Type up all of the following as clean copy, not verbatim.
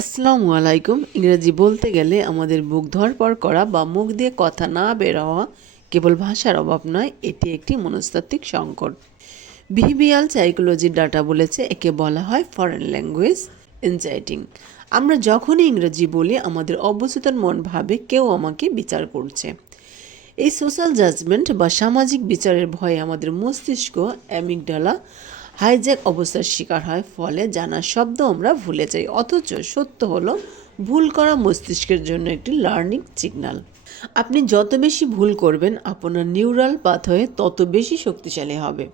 আসসালামু আলাইকুম। ইংরেজি বলতে গেলে আমাদের বুক ধড়ফড় করা বা মুখ দিয়ে কথা না বের হওয়া কেবল ভাষার অভাব নয়, এটি একটি মনস্তাত্ত্বিক সংকট। বিহেভিয়ারাল সাইকোলজির ডাটা বলেছে একে বলা হয় ফরেন ল্যাঙ্গুয়েজ এনজাইটিং। আমরা যখনই ইংরেজি বলি আমাদের অবচেতন মন ভাবে কেউ আমাকে বিচার করছে। এই সোশ্যাল জাজমেন্ট বা সামাজিক বিচারের ভয়ে আমাদের মস্তিষ্ক অ্যামিগডালা হাইজ্যাক অবস্থার শিকার হয়, ফলে জানা শব্দ আমরা ভুলে যাই। অথচ সত্য হলো ভুল করা মস্তিষ্কের জন্য একটি লার্নিং সিগন্যাল। আপনি যত বেশি ভুল করবেন আপনার নিউরাল পাথওয়ে তত বেশি শক্তিশালী হবে।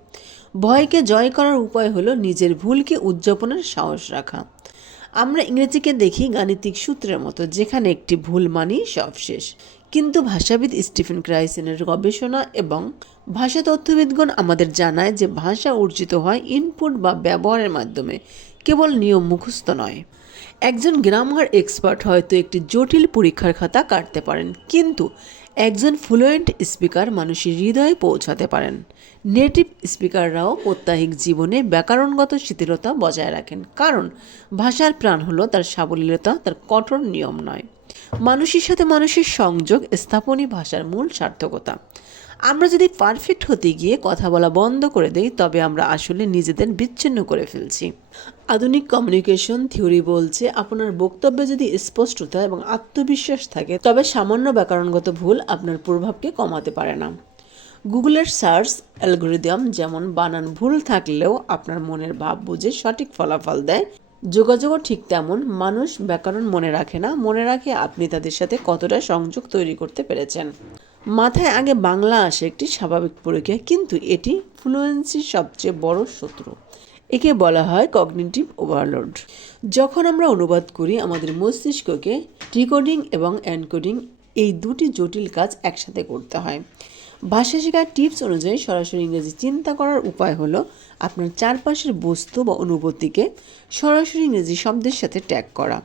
ভয়কে জয় করার উপায় হলো নিজের ভুলকে উদযাপনের সাহস রাখা। আমরা ইংরেজিকে দেখি গাণিতিক সূত্রের মতো, যেখানে একটি ভুল মানেই সব শেষ। কিন্তু ভাষাবিদ স্টিফেন ক্রাইসেনের গবেষণা এবং ভাষা তত্ত্ববিদগণ আমাদের জানায় যে ভাষা অর্জিত হয় ইনপুট বা ব্যবহারের মাধ্যমে, কেবল নিয়ম মুখস্থ নয়। একজন গ্রামার এক্সপার্ট হয়তো একটি জটিল পরীক্ষার খাতা কাটতে পারেন, কিন্তু একজন ফ্লুয়েন্ট স্পিকার মানুষের হৃদয়ে পৌঁছাতে পারেন। নেটিভ স্পিকাররাও প্রত্যাহিক জীবনে ব্যাকরণগত শিথিলতা বজায় রাখেন, কারণ ভাষার প্রাণ হলো তার সাবলীলতা, তার কঠোর নিয়ম নয়। মানুষের সাথে মানুষের সংযোগ স্থাপনই ভাষার মূল সার্থকতা। আমরা যদি পারফেক্ট হতে গিয়ে কথা বলা বন্ধ করে দেই, তবে আমরা আসলে নিজেদের বিচ্ছিন্ন করে ফেলছি। আধুনিক কমিউনিকেশন থিওরি বলছে আপনার বক্তব্যে যদি স্পষ্টতা এবং আত্মবিশ্বাস থাকে, তবে সামান্য ব্যাকরণগত ভুল আপনার প্রভাবকে কমাতে পারে না। গুগলের সার্চ অ্যালগোরিদম যেমন বানান ভুল থাকলেও আপনার মনের ভাব বুঝে সঠিক ফলাফল দেয়, যোগাযোগও ঠিক তেমন। মানুষ ব্যাকরণ মনে রাখে না, মনে রাখে আপনি তাদের সাথে কতটা সংযোগ তৈরি করতে পেরেছেন। মাথায় আগে বাংলা আসে একটি স্বাভাবিক প্রক্রিয়া, কিন্তু এটি ফ্লুয়েন্সির সবচেয়ে বড় শত্রু। একে বলা হয় কগনিটিভ ওভারলোড। যখন আমরা অনুবাদ করি আমাদের মস্তিষ্ককে ডিকোডিং এবং এনকোডিং এই দুটি জটিল কাজ একসাথে করতে হয়। ভাষা শেখার টিপস অনুযায়ী সরাসরি ইংরেজি চিন্তা করার উপায় হলো আপনার চারপাশের বস্তু বা অনুভূতিকে সরাসরি ইংরেজি শব্দের সাথে ট্যাগ করা।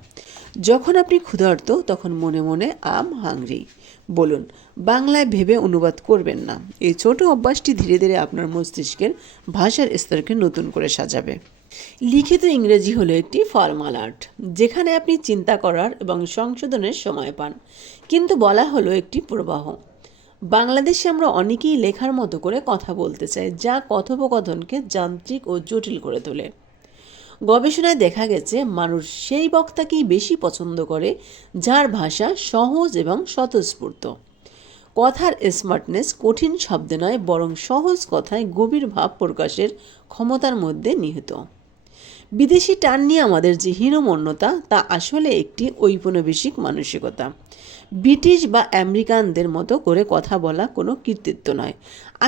যখন আপনি ক্ষুধার্ত তখন মনে মনে আম হাংরি বলুন, বাংলায় ভেবে অনুবাদ করবেন না। এই ছোট অভ্যাসটি ধীরে ধীরে আপনার মস্তিষ্কের ভাষার স্তরকে নতুন করে সাজাবে। লিখিত ইংরেজি হলো একটি ফর্মাল আর্ট, যেখানে আপনি চিন্তা করার এবং সংশোধনের সময় পান, কিন্তু বলা হলো একটি প্রবাহ। বাংলাদেশে আমরা অনেকেই লেখার মতো করে কথা বলতে চাই, যা কথোপকথনকে যান্ত্রিক ও জটিল করে তোলে। গবেষণায় দেখা গেছে মানুষ সেই বক্তাকেই বেশি পছন্দ করে যার ভাষা সহজ এবং স্বতঃস্ফূর্ত। কথার স্মার্টনেস কঠিন শব্দে নয়, বরং সহজ কথায় গভীর ভাব প্রকাশের ক্ষমতার মধ্যে নিহিত। বিদেশি টান নিয়ে আমাদের যে হীনমন্যতা, তা আসলে একটি ঔপনিবেশিক মানসিকতা। ব্রিটিশ বা আমেরিকানদের মতো করে কথা বলা কোনো কৃতিত্ব নয়।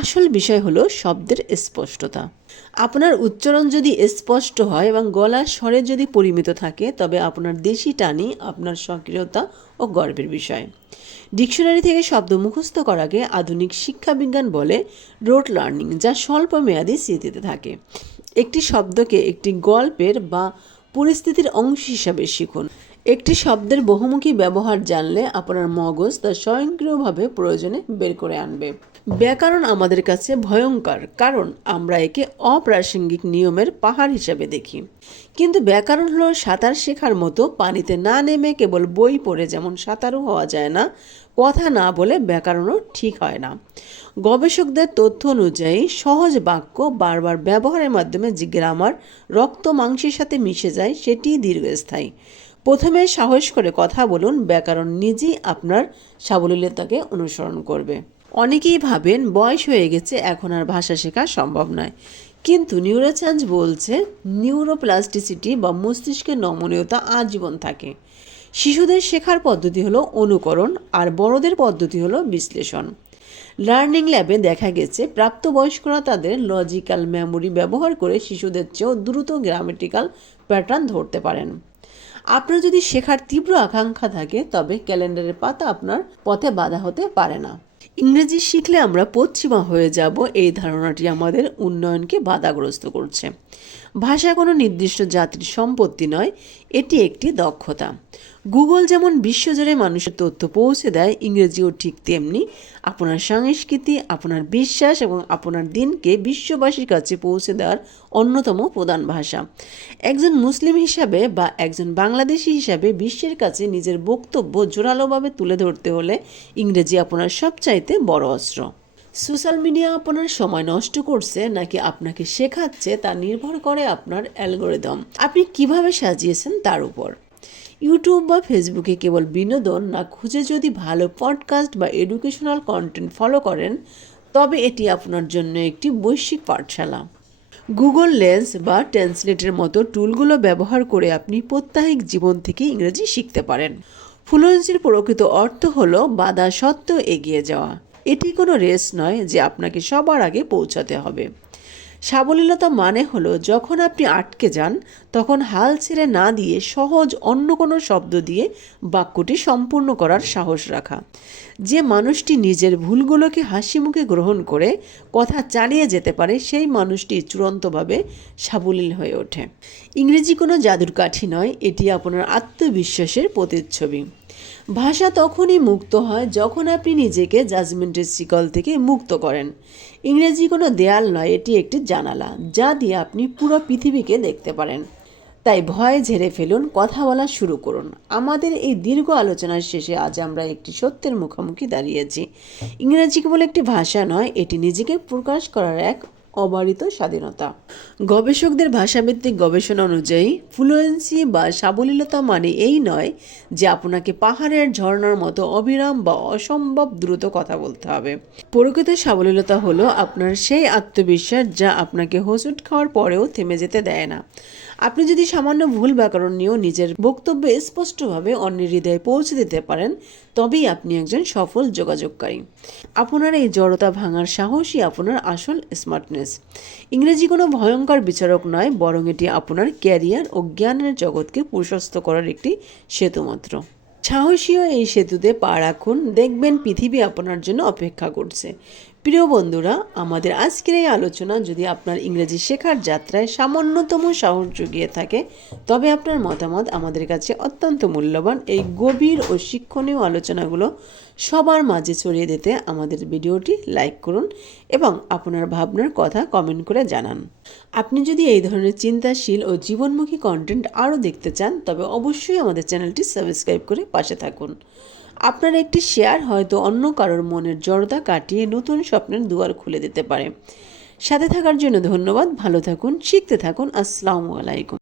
আসল বিষয় হলো শব্দের স্পষ্টতা। আপনার উচ্চারণ যদি স্পষ্ট হয় এবং গলার স্বরে যদি পরিমিত থাকে, তবে আপনার দেশি টানই আপনার সক্রিয়তা ও গর্বের বিষয়। ডিকশনারি থেকে শব্দ মুখস্থ করাকে আধুনিক শিক্ষাবিজ্ঞান বলে রোট লার্নিং, যা স্বল্প মেয়াদী স্মৃতিতে থাকে। একটি শব্দকে একটি গল্পের বা পরিস্থিতির অংশ হিসাবে শিখুন। একটি শব্দের বহুমুখী ব্যবহার জানলে আপনার মগজ তা স্বয়ংক্রিয়ভাবে প্রয়োজনে বের করে আনবে। ব্যাকরণ আমাদের কাছে ভয়ঙ্কর, কারণ আমরা একে অপ্রাসঙ্গিক নিয়মের পাহাড় হিসাবে দেখি। কিন্তু ব্যাকরণ হলো সাঁতার শেখার মতো, পানিতে না নেমে কেবল বই পড়ে যেমন সাঁতারু হওয়া যায় না, কথা না বলে ব্যাকরণও ঠিক হয় না। গবেষকদের তথ্য অনুযায়ী সহজ বাক্য বারবার ব্যবহারের মাধ্যমে যে গ্রামার রক্ত মাংসের সাথে মিশে যায়, সেটিই দীর্ঘস্থায়ী। প্রথমে সাহস করে কথা বলুন, ব্যাকরণ নিজেই আপনার সাবলীলতাকে অনুসরণ করবে। অনেকেই ভাবেন বয়স হয়ে গেছে, এখন আর ভাষা শেখা সম্ভব নয়, কিন্তু নিউরোসায়েন্স বলছে নিউরোপ্লাস্টিসিটি বা মস্তিষ্কের নমনীয়তা আজীবন থাকে। শিশুদের শেখার পদ্ধতি হলো অনুকরণ, আর বড়দের পদ্ধতি হলো বিশ্লেষণ। লার্নিং ল্যাবে দেখা গেছে প্রাপ্তবয়স্করা তাদের লজিক্যাল মেমোরি ব্যবহার করে শিশুদের চেয়েও দ্রুত গ্রামেটিক্যাল প্যাটার্ন ধরতে পারেন। আপনার যদি শেখার তীব্র আকাঙ্ক্ষা থাকে, তবে ক্যালেন্ডারের পাতা আপনার পথে বাধা হতে পারে না। ইংরেজি শিখলে আমরা পশ্চিমা হয়ে যাব, এই ধারণাটি আমাদের উন্নয়নকে বাধাগ্রস্ত করছে। ভাষা কোনো নির্দিষ্ট জাতির সম্পত্তি নয়, এটি একটি দক্ষতা। গুগল যেমন বিশ্বজুড়ে মানুষের তথ্য পৌঁছে দেয়, ইংরেজিও ঠিক তেমনি আপনার সংস্কৃতি, আপনার বিশ্বাস এবং আপনার দিনকে বিশ্ববাসীর কাছে পৌঁছে দেওয়ার অন্যতম প্রধান ভাষা। একজন মুসলিম হিসাবে বা একজন বাংলাদেশি হিসাবে বিশ্বের কাছে নিজের বক্তব্য জোরালোভাবে তুলে ধরতে হলে ইংরেজি আপনার সবচাইতে বড় অস্ত্র। সোশ্যাল মিডিয়া আপনার সময় নষ্ট করছে নাকি আপনাকে শেখাচ্ছে তা নির্ভর করে আপনার অ্যালগোরিদম আপনি কিভাবে সাজিয়েছেন তার উপর। ইউটিউব বা ফেসবুকে কেবল বিনোদন না খুঁজে যদি ভালো পডকাস্ট বা এডুকেশনাল কন্টেন্ট ফলো করেন, তবে এটি আপনার জন্য একটি বৈশ্বিক পাঠশালা। গুগল লেন্স বা ট্রান্সলেটের মতো টুলগুলো ব্যবহার করে আপনি প্রত্যাহিক জীবন থেকে ইংরেজি শিখতে পারেন। ফ্লুয়েন্সির প্রকৃত অর্থ হলো বাধা সত্ত্বেও এগিয়ে যাওয়া। এটি কোনো রেস নয় যে আপনাকে সবার আগে পৌঁছাতে হবে। সাবলীলতা মানে হলো যখন আপনি আটকে যান তখন হাল ছেড়ে না দিয়ে সহজ অন্য কোনো শব্দ দিয়ে বাক্যটি সম্পূর্ণ করার সাহস রাখা। যে মানুষটি নিজের ভুলগুলোকে হাসি মুখে গ্রহণ করে কথা চালিয়ে যেতে পারে, সেই মানুষটি চূড়ান্তভাবে সাবলীল হয়ে ওঠে। ইংরেজি কোনো জাদুর কাঠি নয়, এটি আপনার আত্মবিশ্বাসের প্রতিচ্ছবি। ভাষা তখনই মুক্ত হয় যখন আপনি নিজেকে জাজমেন্টের শিকল থেকে মুক্ত করেন। ইংরেজি কোনো দেয়াল নয়, এটি একটি জানালা যা দিয়ে আপনি পুরো পৃথিবীকে দেখতে পারেন। তাই ভয় ঝেড়ে ফেলুন, কথা বলা শুরু করুন। আমাদের এই দীর্ঘ আলোচনার শেষে আজ আমরা একটি সত্যের মুখোমুখি দাঁড়িয়েছি। ইংরেজি কেবল একটি ভাষা নয়, এটি নিজেকে প্রকাশ করার এক অবারিত স্বাধীনতা। গবেষকদের ভাষাভিত্তিক গবেষণা অনুযায়ী ফ্লুয়েন্সি বা সাবলীলতা মানে এই নয় যে আপনাকে পাহাড়ের ঝর্ণার মতো অবিরাম বা অসম্ভব দ্রুত কথা বলতে হবে। প্রকৃত সাবলীলতা হলো আপনার সেই আত্মবিশ্বাস যা আপনাকে হোঁচট খাওয়ার পরেও থেমে যেতে দেয় না। আপনি যদি সামান্য ভুল ব্যাকরণ নিয়েও নিজের বক্তব্যে স্পষ্টভাবে অন্যের হৃদয়ে পৌঁছে দিতে পারেন, তবেই আপনি একজন সফল যোগাযোগকারী। আপনার এই জড়তা ভাঙার সাহসই আপনার আসল স্মার্টনেস। ইংরেজি কোনো ভয়ঙ্কর বিচারক নয়, বরং এটি আপনার ক্যারিয়ার ও জ্ঞানের জগৎকে প্রশস্ত করার একটি সেতু মাত্র। সাহসীয় এই সেতুতে পা রাখুন, দেখবেন পৃথিবী আপনার জন্য অপেক্ষা করছে। প্রিয় বন্ধুরা, আমাদের আজকের এই আলোচনা যদি আপনার ইংরেজি শেখার যাত্রায় সামান্যতম সাহস জুগিয়ে থাকে, তবে আপনার মতামত আমাদের কাছে অত্যন্ত মূল্যবান। এই গভীর ও শিক্ষণীয় আলোচনাগুলো সবার মাঝে ছড়িয়ে দিতে আমাদের ভিডিওটি লাইক করুন এবং আপনার ভাবনার কথা কমেন্ট করে জানান। আপনি যদি এই ধরনের চিন্তাশীল ও জীবনমুখী কন্টেন্ট আরও দেখতে চান, তবে অবশ্যই আমাদের চ্যানেলটি সাবস্ক্রাইব করে পাশে থাকুন। আপনার একটি শেয়ার হয়তো অন্য কারোর মনের জড়তা কাটিয়ে নতুন স্বপ্নের দুয়ার খুলে দিতে পারে। সাথে থাকার জন্য ধন্যবাদ। ভালো থাকুন, শিখতে থাকুন। আসসালামু আলাইকুম।